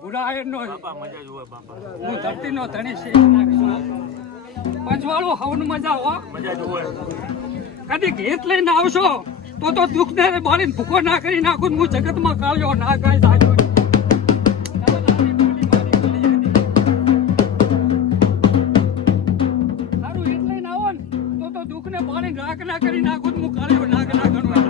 ભૂરાય નો બાપા મજા જુઓ બાપા. હું ધરતીનો ધણી છે. પંચવાળું હવન મજા હો. મજા જુઓ. કદી ગીત લઈને આવશો તો દુઃખ ને બાળીને ભૂકો ના કરી નાખું. હું જગતમાં કાળ્યો ના ગાય સાજો. સારું ગીત લઈને આવો ને તો દુઃખ ને બાળીને રાખ ના કરી નાખું. હું કાળ્યો ના ગણવા.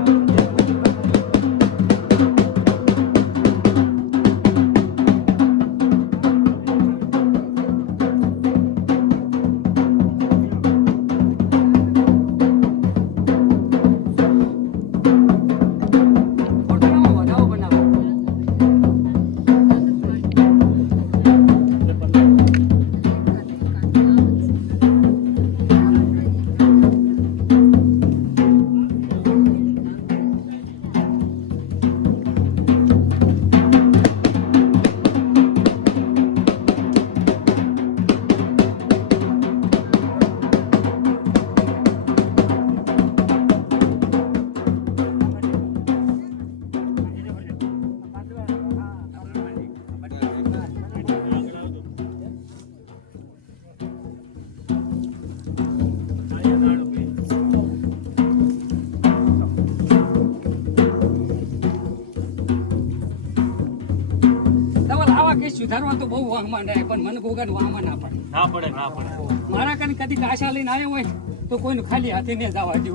સુધારવા તો બહુ વાહમાં રહે પણ મને ગોગન વાહમાં ના પડે. ના પડે ના પડે. મારા કને કદી કાશા લઈને આવ્યો હોય તો કોઈનું ખાલી હાથે ને જવા દો.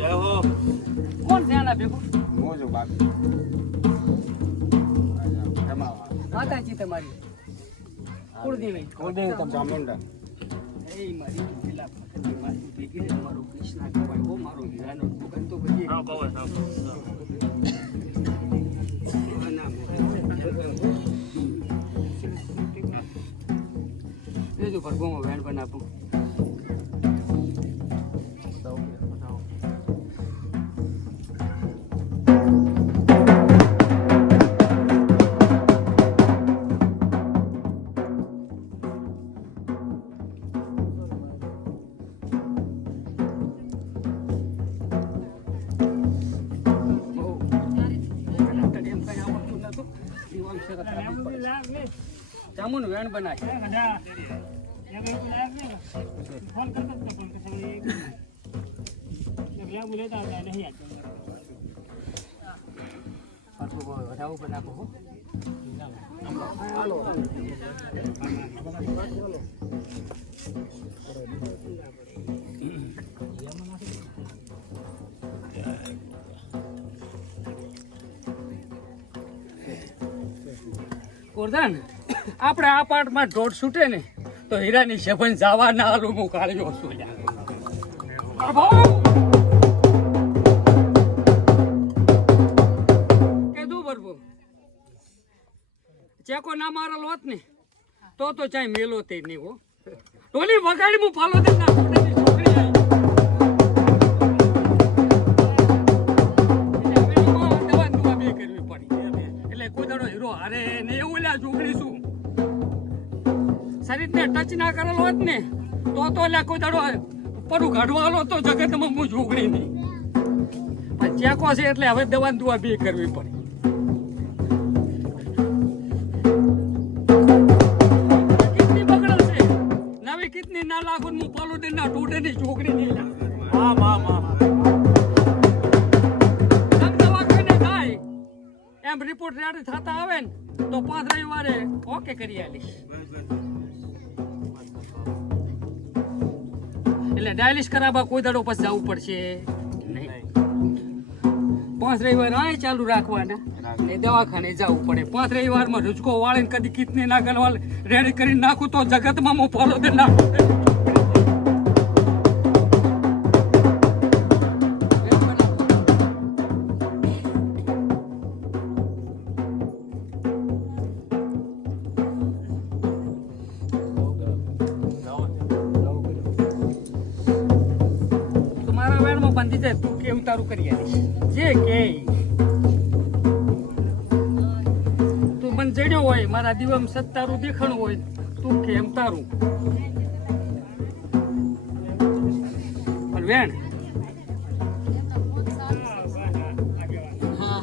જય હો. કોણ છે આના ભેગું? માતાજી તમારી કુળદેવી. તમે ચામુંડા એ મારી પેલા ભગતની મારી ભેગી ને મારો કૃષ્ણ કહેવાય. ઓ મારો હીરાનો ગોગન તો બધી ના કહો જો ભરગોમાં વેણ બનાવું. જામુન વેણ બનાય. ગોરધન આપણે આ પાર્ટમાં દોઢ છૂટે ને તો હીરાની શેભન જવા ના આલું હું કાઢ્યો છું. કીધું બરબો ચેકો ના મારેલો હોત ને તો ચાહે મેલો તે નહીં હો. ટોલી વગાડી હું ફાલો દે ના છોકરી શરીરને ટચ ના કરેલો હોત ને તો કોઈ દાડો પરું કાઢવાલો તો જગતમાં હું ઝોગડી નહીં. પણ ચેકો છે એટલે હવે દવા દુવા બે કરવી પડે. કેટલી બગડે છે નવી કેટલી ના લાખો હું પાલું દે ના ટોડે ની ઝોગડી નહીં. દવાખાને જાય એમ રિપોર્ટ રેડી થતા આવે ને તો 5 રવિવારે ઓકે કરી આલીશ. એટલે ડાયાલિસ કરાવવા કોઈ દાડો પછી જવું પડશે નહીં. 5 રવિવાર આ ચાલુ રાખવાના એ દવાખાને જવું પડે. 5 રવિવારમાં રૂચકો વાળીને કદી કિતને ના ગણવા રેડી કરીને નાખું તો જગતમાં હું ફોલો દે નાખું. બંધી જાય તું કેવું તારું કરી આવીશ. જે કે તું મને જડ્યો હોય મારા દીવમ સત્તારું દેખાણું હોય તું કેમ તારું પણ વેણ હા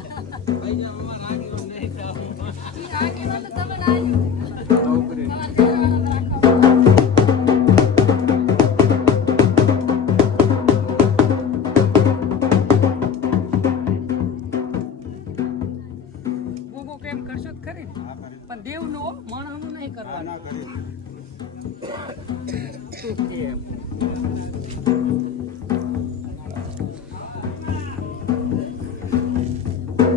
કરશો તો ખરી ને. પણ દેવનું હો, માણસનું નહીં કરવાનું. શું કે એમ.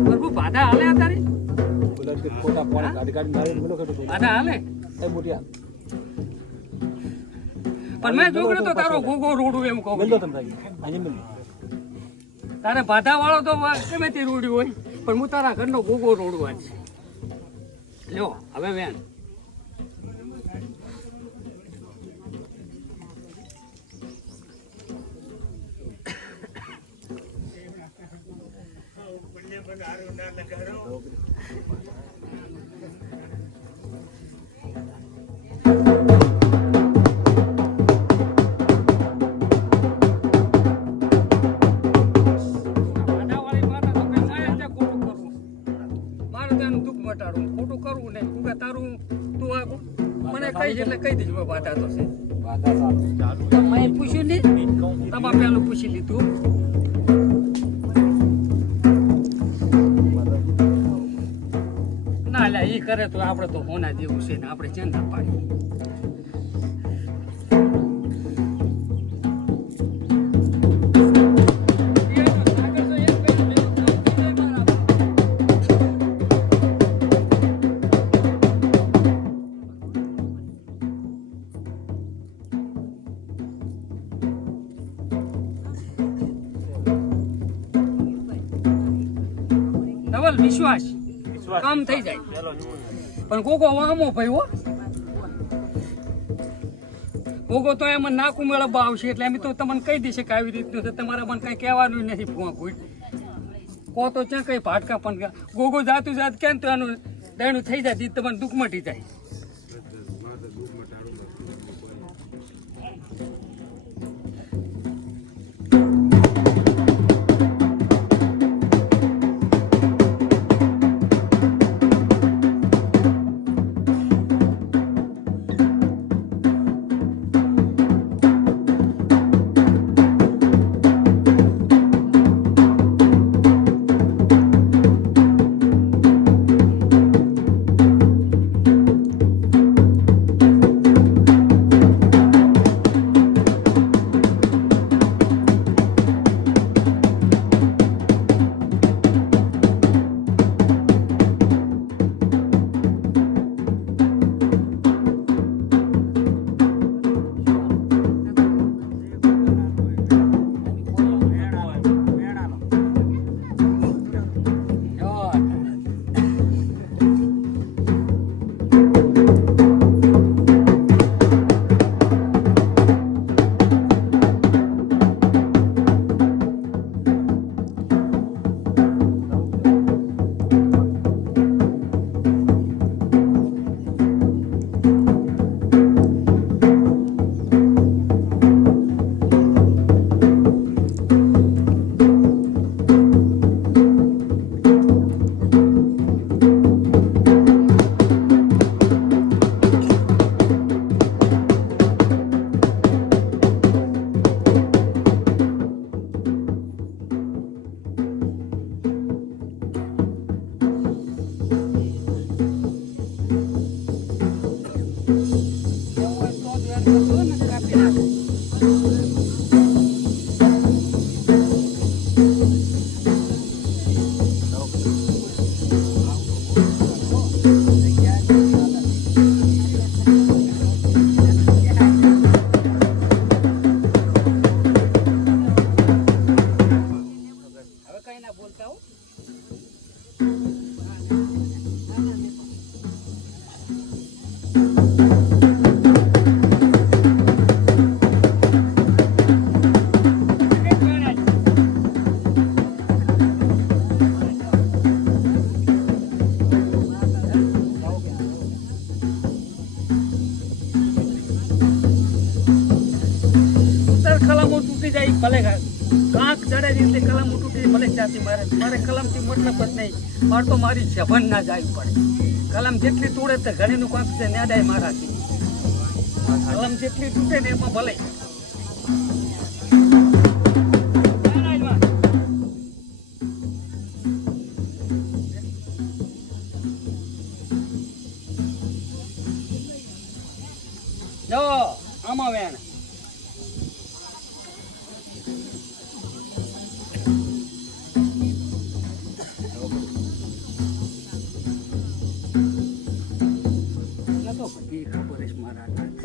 પ્રભુ ભાડા હાલે અત્યારે ભાડા હાલે પણ મેં જોગડ્યો તો તારો ગોગો રોડું એમ કહું તારે ભાધા વાળો તો ગમે તે રોડ્યું હોય પણ હું તારા ઘરનો ગોગો રોડવા છે લ્યો હવે વેન ખોટું કરવું નહીં તું કે તારું તું આગળ મને કહીશ એટલે કહી દીધું મેં વાતા તો છે મેં પૂછ્યું નહીં તમારે પેલું પૂછી લીધું ના લે એ કરે તો આપણે તો હોના જેવું છે ને આપણે ચેન ના પાડીએ વિશ્વાસ કામ થઈ જાય પણ કોકો વામો ભાઈ હો કોકો તો એમ નાકું મેળવવા આવશે એટલે એમ તો તમને કહી દેશે કે આવી રીતનું છે તમારે મને કઈ કહેવાનું નથી ફુવા કોઈ કો તો ક્યાં કઈ ભાટકા પણ ગોગો જાતું જાત કેમ તો એનું દયણું થઈ જાય તમને દુઃખ મટી જાય ભલે કાંક ચડે રીતે કલમ તૂટી ભલે જાતી મારે કલમથી મતલબ જ નહીં મારે તો મારી જભન ના જાય પડે કલમ જેટલી તોડે તો ઘણીનું કાંક છે ન્યાદાય મારાથી કલમ જેટલી તૂટે ને એમાં ભલે આમાં વેણ તો બધી ખબર છે મારા નાથ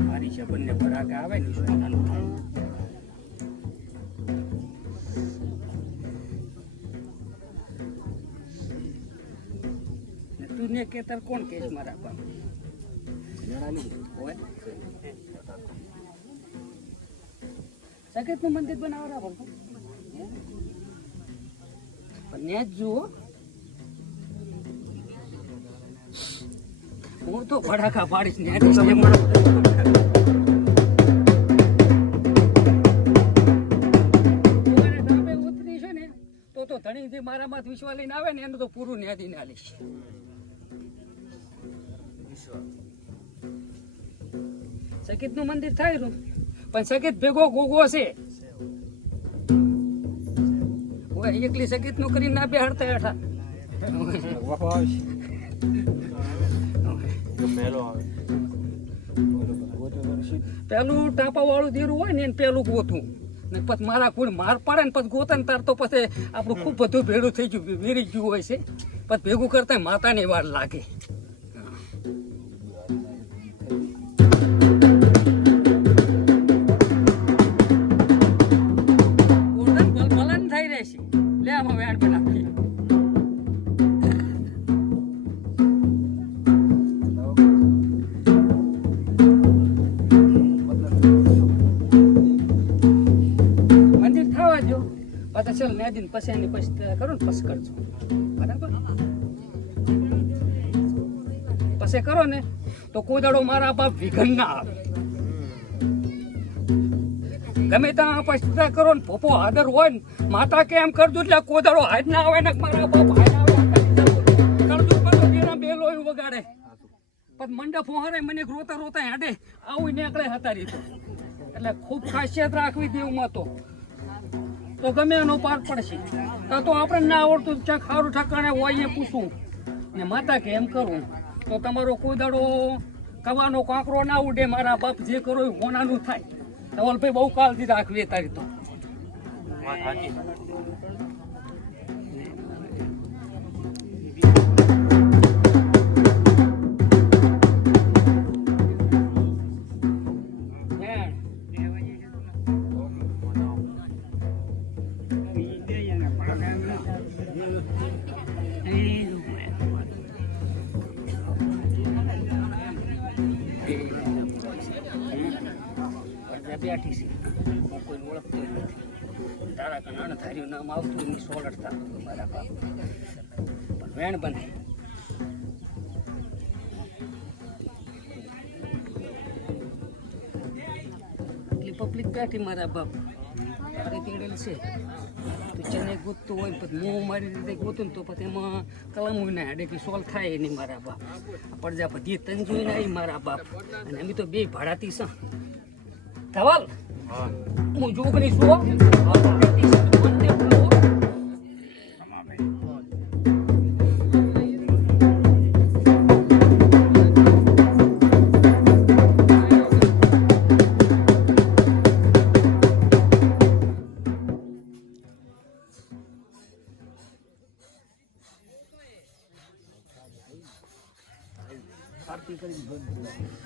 મારી છે બંને ભરાકે આવે ને સોનાનું થાય તું ને કેતર કોણ કેસ મારા બાપ હોય સકેત નું મંદિર બનાવવા પણ ત્યાં જ જુઓ હું તો ભડાકા પાડીશ ને ઉતરી છે ને તો ધણી જે મારામાં વિશ્વા લઈને આવે ને એનું તો પૂરું ન્યાદી ને આલીશ સકેત નું મંદિર થાય રહ્યું પણ સકેત ભેગો ગોગો છે એકલી સકેત નું કરીને ના બેહાડતા હેઠા પેલું ટાપા વાળું દેરું હોય ને પેલું ગોતું ને પછી મારા કોઈ માર પડે ને પછી ગોતા ને તાર તો પછી આપણું ખૂબ બધું ભેડું થઈ ગયું વેરી ગયું હોય છે પછી ભેગું કરતા માતાની વાર લાગે લે આમાં વેણ બનાવી મંદિર થવા જો પાછા ચાલ મેદીન પછી એની પછી કરો ને પછી કરજો બરાબર પછી કરો ને તો કોઈ દાડો મારા બાપ વિઘન ના આવે ગમે ત્યાં પછતા કરો ને પોપો આદર હોય ને માતા કે એમ કરજો એટલે કોઈ દાડો હાથ ના આવે ને મારા બાપ હાથ આવે કરજો કરો એના બે લોહી વગાડે પણ મંડપ હોરે મને રોતા રોતા હેડે આવું નીકળે હતા રીતો એટલે ખૂબ ખાસિયત રાખવી દેવમાં તો ગમે એનો પાર પડશે તો આપણે ના આવડતું ક્યાંક સારું ઠકાણે હોય એ પૂછવું ને માતા કે એમ કરું તો તમારો કોઈ દાડો કવાનો કાંકરો ના ઉડે મારા બાપ જે કરો એ હોનાનું થાય ધવલભાઈ બહુ કાલથી રાખવી તારી તો બેઠી છે કોઈ ઓળખતો નથી તારા કનાણ ધાર્યું નામ આવતું એની સોલટતા મારા બાપ પણ વેણ બને એટલી પબ્લિક બેઠી મારા બાપ તારે તેડેલ છે તો ચને ગોતતું હોય પછી મોં મારી રીતે ગોતું ને તો પછી એમાં કલમ ના હેડે કે સોલ થાય નહીં મારા બાપ પડજા બધી તંજોઈ ના મારા બાપ અને અમે તો બે ભાડાતી છે ધવલ હું જોગની છું આરતી કરી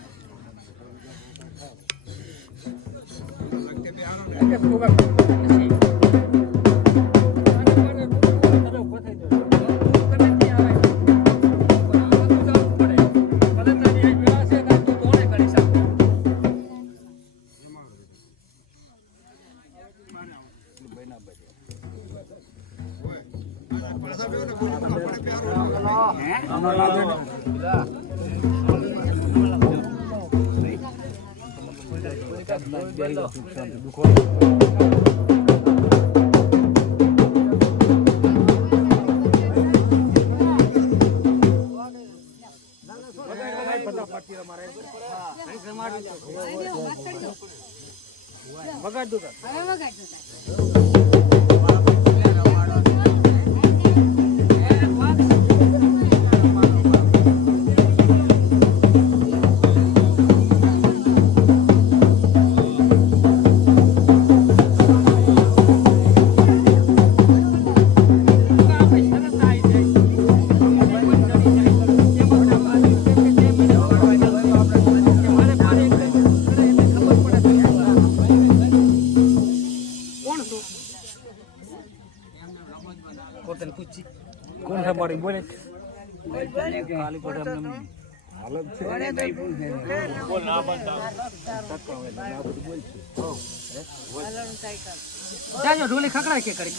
મારી બોલે બોલ ના બનતા જાજો ઢોલી ખકડાય કે કરી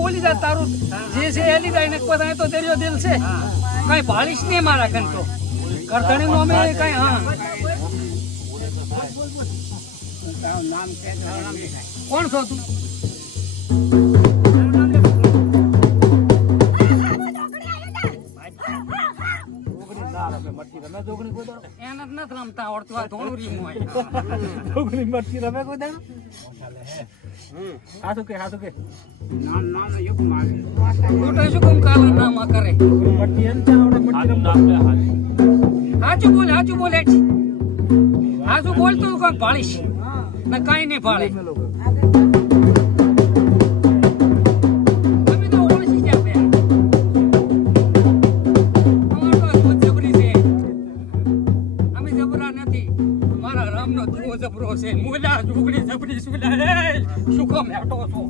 બોલી જાય તારું જે છે એ લીધા એને કોઈ તો દરિયો દિલ છે કઈ ભાળીશ નહીં મારા કન તો કરધણી નો અમે કઈ હા કોણ છો તું એને જ નથી રમતા આવડતું આ ધોળું રીમ હોય છોકરી મરચી રમે કોઈ દાડો હાથું કે ખોટો શું કેમ કાલા નામા કરે મરચી એમ ચાવડે મરચી રમે હાચું બોલ હાચું બોલતું કોઈ ભાળીશ ને કઈ નહીં ભાળે અમે તો ઓળખી ગયા બે અમાર તો જબરી છે અમે જબરા નથી મારા રામનો દુઓ જબરો છે મોલા ઝુગડી જબરી સુલા શું કામ હેઠો છો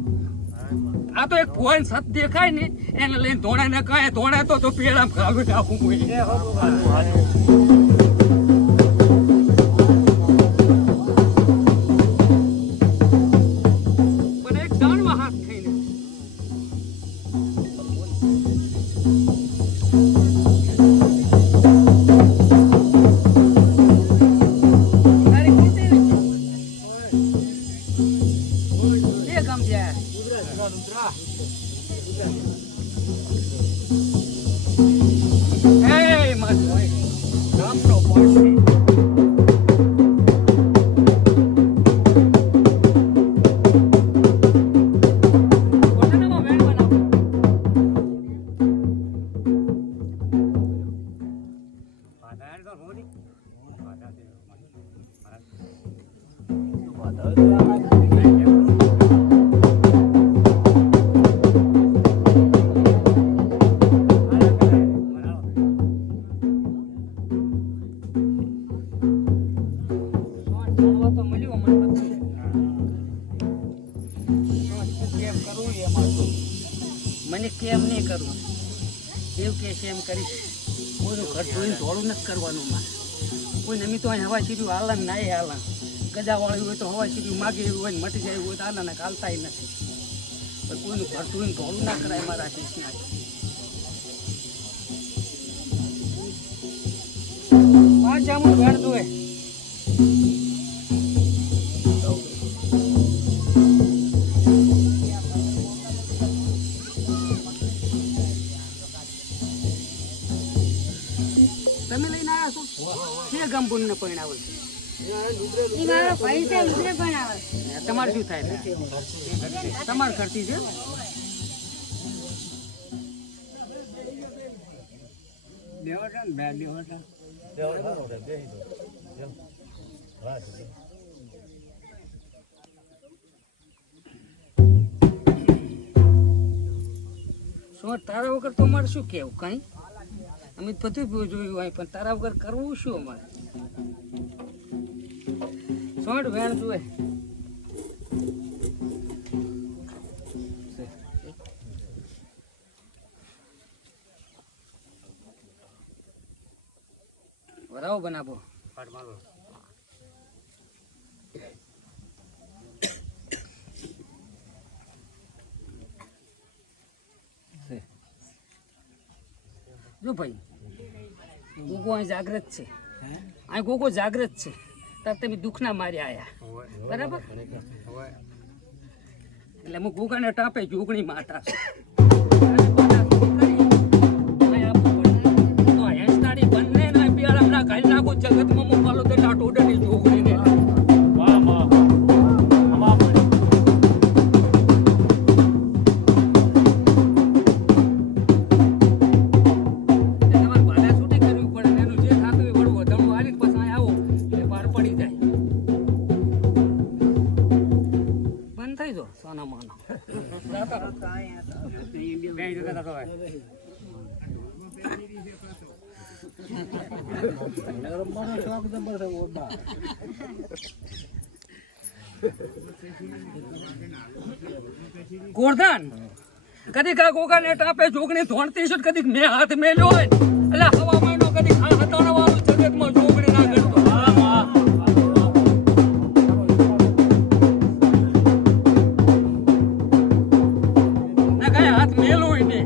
આ તો એક ભોન સત દેખાય ને એને લઈને ધોળાને કહે ધોળા તો પેડામ ખાવી નાખું પણ એક જાણવા હાથ થઈને તારી કુંતી નથી એ કામ છે Hey, my boy. Come from Boise. મને કેમ નહીં કરવું એવું કે છે એમ કરીશ કોઈનું ઘર જોઈને ધોળું નથી કરવાનું મારે કોઈ નમી તો અહીં હવા સીર્યું હાલન ના હાલન ગજાવાળું હોય તો હવા સીર્યું માગે એવું હોય ને મટી જાય હોય તો હાલન હાલતા નથી પણ કોઈનું ઘર જોઈને ધોળું ના કરાય મારા શીશના પાંચ જામુન વેણ દુએ તમે લઈને આવ્યા છો કે ગંભૂન ને પરણાવે તમારે શું થાય તમારે કરતી છે શું તારા વગર તો અમારે શું કેવું કઈ અમે બધું જોયું હોય પણ તારા વગર કરવું શું અમારે સોંઠ વેણ જુએ વરાવો બનાવો જો ભાઈ ગોગો અહીં જાગ્રત છે અહીં ગોગો જાગ્રત છે તાર તમે દુઃખના માર્યા આયા બરાબર એટલે હું ગોગાને ટાપે જોગણી માતા બંને ના બિયાર હમણાં ઘાલી નાખું જગતમાં મોકલો તો નાટો ગોરધન કદી કા ગોગા ને ટાપે જોગણી ધોણતી છે કદી મેં હાથ મેલ્યો હોય એટલે હવા મહિનો કદી ખા હતાનો વાળું જગતમાં જોગણી ના કરતો ના કઈ હાથ મેલો હોય ને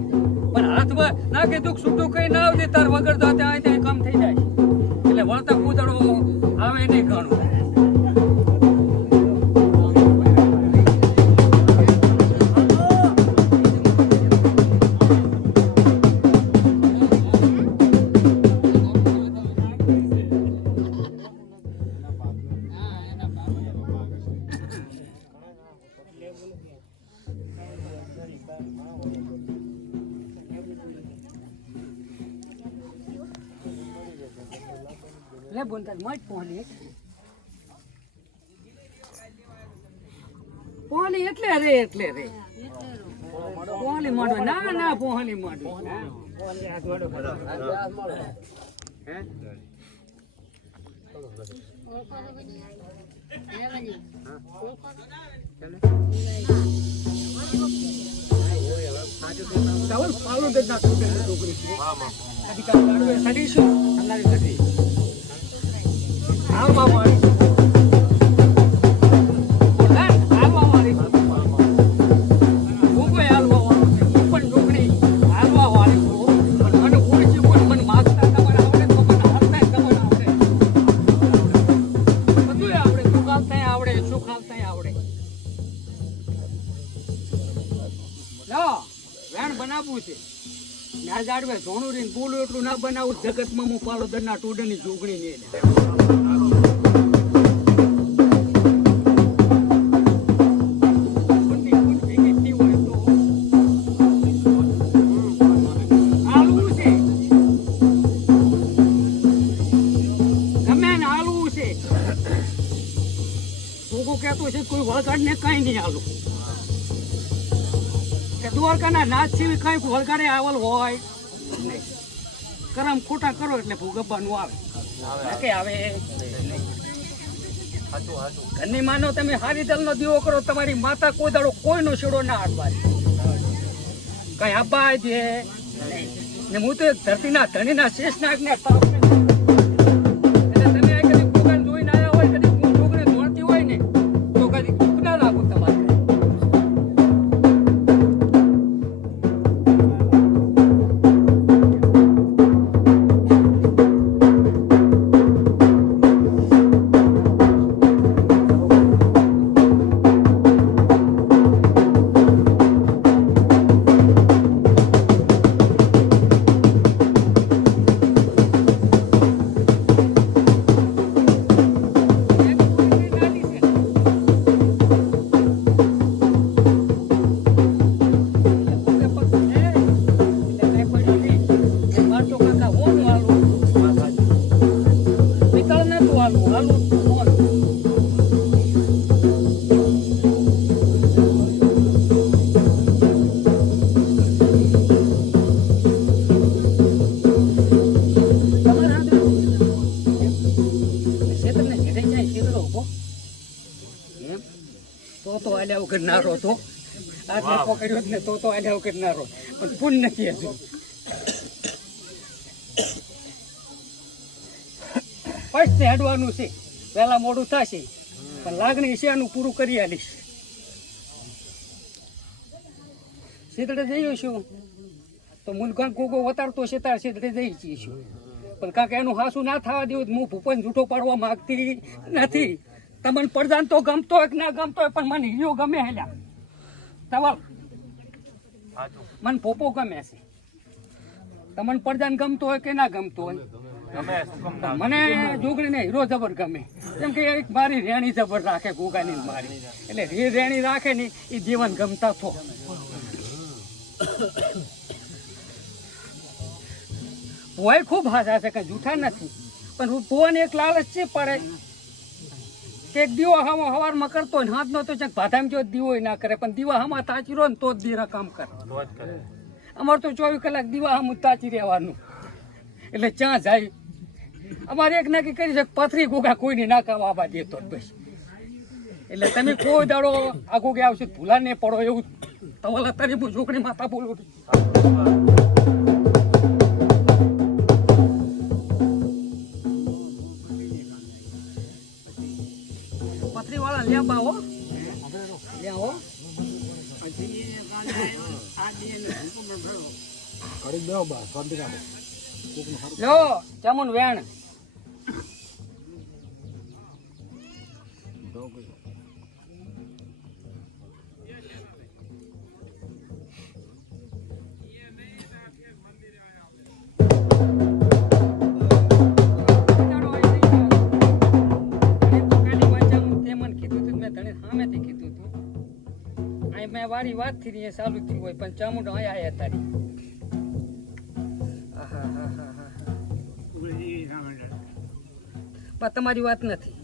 પણ હાથમાં ના કે દુઃખ સુખ કઈ ના આવતી તાર વગર તો ત્યાં કામ થઈ જાય એટલે વળતા કૂદડો આવે નહીં ઘણું લે બોલતા મત પોહલી એટલે રે પોહલી માંડો ના પોહલી માંડો હે ચાવલ પાલો દે ના છોકરી આધી કા લાડવે સડી શું અમારી નથી આવા મારી આવા મારી હું કોઈ હાલવા વાળો પણ છોકરી હાલવા વાળી પણ મને ઓળખી પણ મને માગતા ખબર આવડે તો મને હાલતા ખબર આવડે બધું આવડે તું ખાલતા આવડે શું ખાલતા આવડે લો વેણ બનાવવું છે ના જાડવે ધોણું રીને બોલું એટલું ના બનાવું જગતમાં હું પાલો દરના ટોડની જોગણી ને કોઈ વળગાડ ને કઈ નહીં આલું કે દ્વારકાના નાચ સિવાય કઈ વળગાડે આવલ હોય નહીં કરમ ખોટા કરો એટલે ભૂગવવાનું આવે કે આવે ઘરની માનો તમે હારી દલનો દીવો કરો તમારી માતા કોઈ દાડો કોઈનો છેડો ના હાડવાય કઈ આબાય દે ને હું તો એક ધરતીના ધણીના શેષનાગ ને કરનારો તો આ પકડ્યો જ ને તો આલ્યા કરનારો પણ પૂન નથી હજુ પછી હેડવાનું છે પહેલા મોડું થશે પણ લાગણી છે આનું પૂરું કરી આલીશ શીતળે જઈએ છું તો મુલકા ગોગો વતારતો છે તાર શીતળે જઈ જઈશું પણ કાંક એનું હાસું ના થવા દેવું હું ભૂપન જૂઠો પાડવા માંગતી નથી તમને પ્રધાન તો ગમતો હોય કે ના ગમતો હોય પણ મને હીરો ગમે હેલ્યા સવાલ મને પોપો ગમે છે તમને પ્રધાન ગમતો હોય કે ના ગમતો હોય મને જોગણીને હીરો જબર ગમે કેમ કે એક મારી રેણી જબર રાખે ગોગાની મારી એટલે રેણી રાખે ને એ જીવન ગમતા થો ભોય ખૂબ હાસા છે કઈ જૂઠા નથી પણ ભોવાને એક લાલચ છે પડે એક દીવો હવારમાં કરતો હોય હાથ નો તો ભાધામ જો દીવો ના કરે પણ દીવા હમા તાચી રો ને તો જ દીરા કામ કરે અમારે તો 24 કલાક દીવા આમ તાચી રહેવાનું એટલે ચા જાય અમારે એક નાકી કરી છે પથરી ગોગા કોઈને ના કાવા દેતો જ બસ એટલે તમે કોઈ દાડો આગો ગયા આવશે ભૂલા ને પડો એવું તમારા તારી હું છોકરી માતા બોલું પથરી વાળા લે બાવો લે આવો લો ચામુન વેણ મેં વારી વાત થી ચાલુ થયું હોય પણ ચામુંડ અહીંયા આયા તારી પણ તમારી વાત નથી